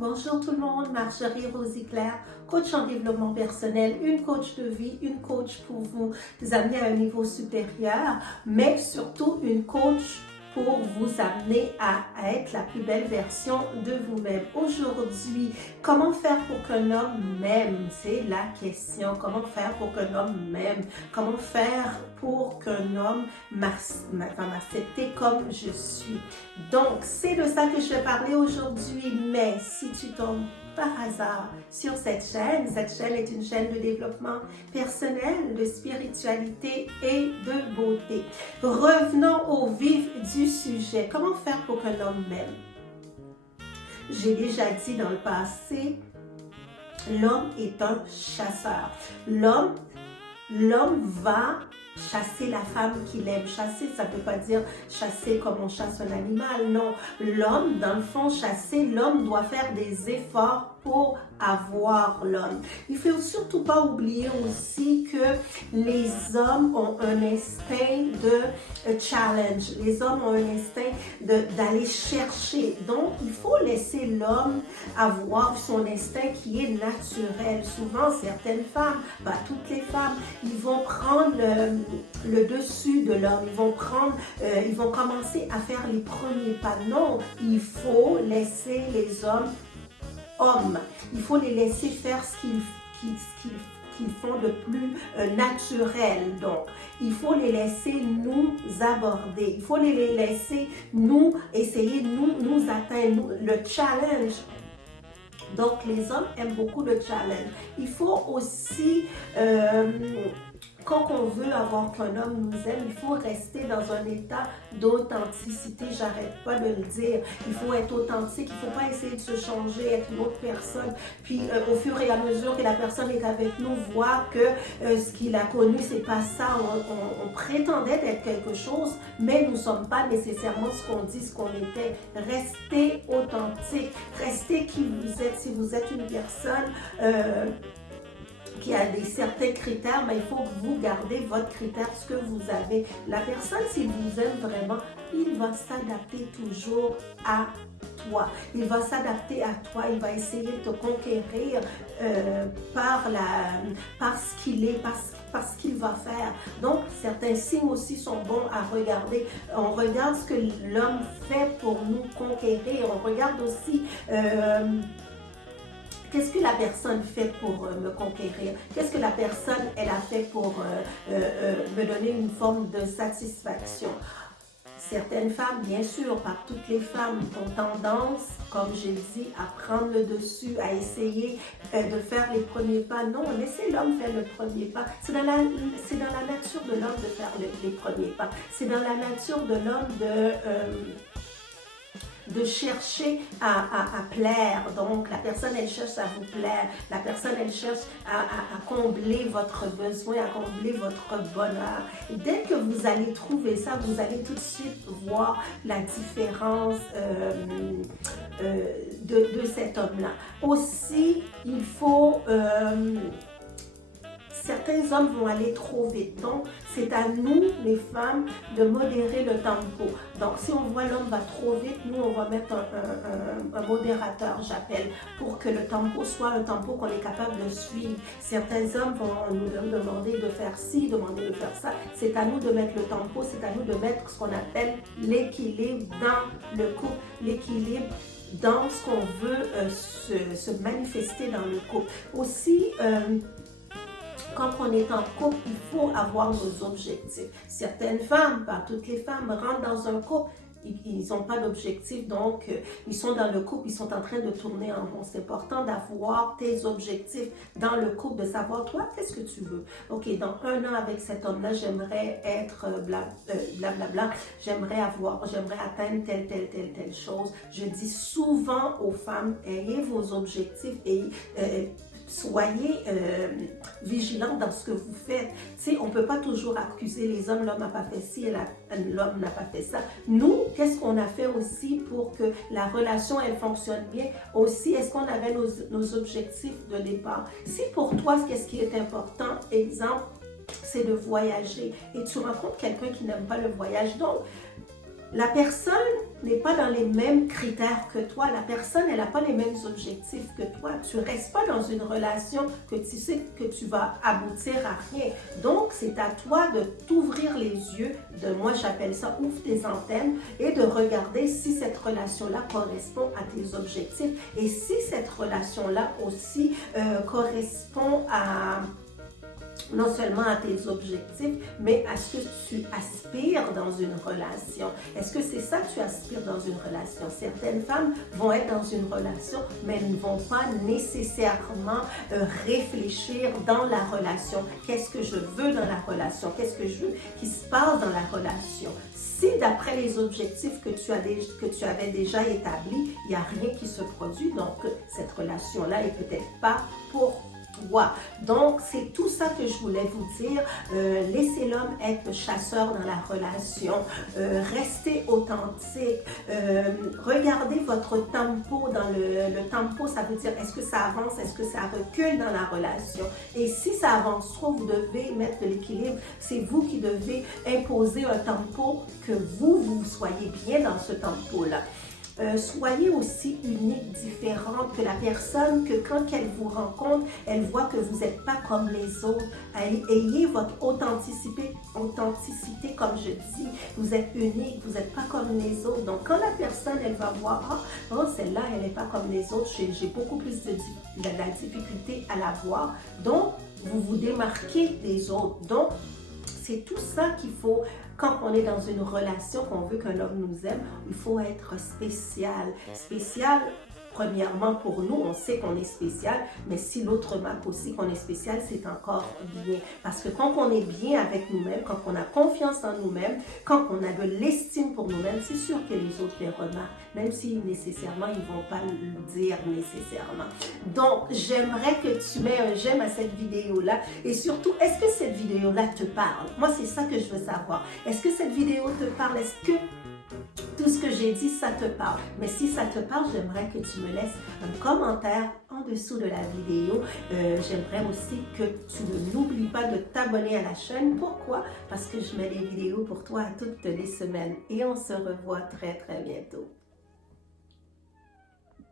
Bonjour tout le monde, Marjorie Rosiclair, coach en développement personnel, une coach de vie, une coach pour vous amener à un niveau supérieur, mais surtout une coach pour vous amener à être la plus belle version de vous-même. Aujourd'hui, comment faire pour qu'un homme m'aime? C'est la question. Comment faire pour qu'un homme m'aime? Comment faire pour qu'un homme m'accepte comme je suis? Donc, c'est de ça que je vais parler aujourd'hui, mais si tu tombes par hasard sur cette chaîne est une chaîne de développement personnel, de spiritualité et de beauté. Revenons au vif du sujet. Comment faire pour qu'un homme m'aime? J'ai déjà dit dans le passé, l'homme est un chasseur. L'homme va chasser la femme qu'il aime. Chasser, ça ne veut pas dire chasser comme on chasse un animal, non. L'homme, dans le fond, chasser, l'homme doit faire des efforts pour avoir l'homme. Il ne faut surtout pas oublier aussi que les hommes ont un instinct de challenge. Les hommes ont un instinct d'aller chercher. Donc, il faut laisser l'homme avoir son instinct qui est naturel. Souvent, certaines femmes, pas toutes les femmes, ils vont prendre le dessus de l'homme. Ils vont commencer à faire les premiers pas. Non, il faut laisser les hommes. Il faut les laisser faire ce qu'ils font de plus naturel. Donc, il faut les laisser nous aborder. Il faut les laisser nous essayer, nous atteindre. Le challenge. Donc, les hommes aiment beaucoup le challenge. Il faut aussi... quand on veut avoir qu'un homme nous aime, il faut rester dans un état d'authenticité. J'arrête pas de le dire. Il faut être authentique. Il ne faut pas essayer de se changer, être une autre personne. Puis au fur et à mesure que la personne est avec nous, voir que ce qu'il a connu, c'est pas ça. On prétendait être quelque chose, mais nous ne sommes pas nécessairement ce qu'on dit, ce qu'on était. Restez authentique. Restez qui vous êtes. Si vous êtes une personne... qui a certains critères, mais il faut que vous gardez votre critère, ce que vous avez. La personne, s'il vous aime vraiment, il va s'adapter toujours à toi. Il va s'adapter à toi, il va essayer de te conquérir par ce qu'il est, par ce qu'il va faire. Donc, certains signes aussi sont bons à regarder. On regarde ce que l'homme fait pour nous conquérir. On regarde aussi... qu'est-ce que la personne fait pour me conquérir? Qu'est-ce que la personne, elle a fait pour me donner une forme de satisfaction? Certaines femmes, bien sûr, pas toutes les femmes, ont tendance, comme j'ai dit, à prendre le dessus, à essayer de faire les premiers pas. Non, laissez l'homme faire le premier pas. C'est dans la nature de l'homme de faire les premiers pas. C'est dans la nature de l'homme de chercher à plaire. Donc, la personne, elle cherche à vous plaire. La personne, elle cherche à combler votre besoin, à combler votre bonheur. Et dès que vous allez trouver ça, vous allez tout de suite voir la différence de cet homme-là. Aussi, il faut... certains hommes vont aller trop vite. Donc, c'est à nous, les femmes, de modérer le tempo. Donc, si on voit l'homme va trop vite, nous, on va mettre un modérateur, j'appelle, pour que le tempo soit un tempo qu'on est capable de suivre. Certains hommes vont nous demander de faire ci, demander de faire ça. C'est à nous de mettre le tempo, c'est à nous de mettre ce qu'on appelle l'équilibre dans le couple, l'équilibre dans ce qu'on veut se manifester dans le couple. Aussi, quand on est en couple, il faut avoir nos objectifs. Certaines femmes, pas toutes les femmes, rentrent dans un couple, ils n'ont pas d'objectif, donc ils sont dans le couple, ils sont en train de tourner en rond. C'est important d'avoir tes objectifs dans le couple, de savoir, toi, qu'est-ce que tu veux? Ok, dans 1 an avec cet homme-là, j'aimerais être blablabla, j'aimerais atteindre telle chose. Je dis souvent aux femmes, ayez vos objectifs et soyez vigilants dans ce que vous faites. Tu sais, on ne peut pas toujours accuser les hommes, l'homme n'a pas fait ci, l'homme n'a pas fait ça. Nous, qu'est-ce qu'on a fait aussi pour que la relation, elle fonctionne bien? Aussi, est-ce qu'on avait nos objectifs de départ? Si pour toi, qu'est-ce qui est important, exemple, c'est de voyager, et tu rencontres quelqu'un qui n'aime pas le voyage, donc la personne n'est pas dans les mêmes critères que toi. La personne, elle n'a pas les mêmes objectifs que toi. Tu ne restes pas dans une relation que tu sais que tu vas aboutir à rien. Donc, c'est à toi de t'ouvrir les yeux, moi j'appelle ça ouvre tes antennes, et de regarder si cette relation-là correspond à tes objectifs et si cette relation-là aussi correspond à non seulement à tes objectifs, mais à ce que tu aspires dans une relation. Est-ce que c'est ça que tu aspires dans une relation? Certaines femmes vont être dans une relation, mais elles ne vont pas nécessairement réfléchir dans la relation. Qu'est-ce que je veux dans la relation? Qu'est-ce que je veux qui se passe dans la relation? Si d'après les objectifs que tu avais déjà établis, il n'y a rien qui se produit, donc cette relation-là est peut-être pas pour toi. Donc, c'est tout ça que je voulais vous dire. Laissez l'homme être chasseur dans la relation. Restez authentique. Regardez votre tempo. Le tempo, ça veut dire est-ce que ça avance, est-ce que ça recule dans la relation. Et si ça avance trop, vous devez mettre de l'équilibre. C'est vous qui devez imposer un tempo que vous soyez bien dans ce tempo-là. Soyez aussi unique, différente que la personne, que quand elle vous rencontre, elle voit que vous n'êtes pas comme les autres. Ayez votre authenticité comme je dis. Vous êtes unique, vous n'êtes pas comme les autres. Donc quand la personne, elle va voir, oh celle-là, elle n'est pas comme les autres, j'ai beaucoup plus de la difficulté à la voir. Donc, vous vous démarquez des autres. Donc, c'est tout ça qu'il faut, quand on est dans une relation, qu'on veut qu'un homme nous aime, il faut être spécial. Spécial, premièrement pour nous, on sait qu'on est spécial, mais si l'autre remarque aussi qu'on est spécial, c'est encore bien. Parce que quand on est bien avec nous-mêmes, quand on a confiance en nous-mêmes, quand on a de l'estime pour nous-mêmes, c'est sûr que les autres les remarquent, même si nécessairement, ils ne vont pas le dire nécessairement. Donc, j'aimerais que tu mets un j'aime à cette vidéo-là. Et surtout, est-ce que cette vidéo-là te parle? Moi, c'est ça que je veux savoir. Est-ce que cette vidéo te parle? Est-ce que tout ce que j'ai dit, ça te parle? Mais si ça te parle, j'aimerais que tu me laisses un commentaire en dessous de la vidéo. J'aimerais aussi que tu n'oublies pas de t'abonner à la chaîne. Pourquoi? Parce que je mets des vidéos pour toi toutes les semaines. Et on se revoit très, très bientôt.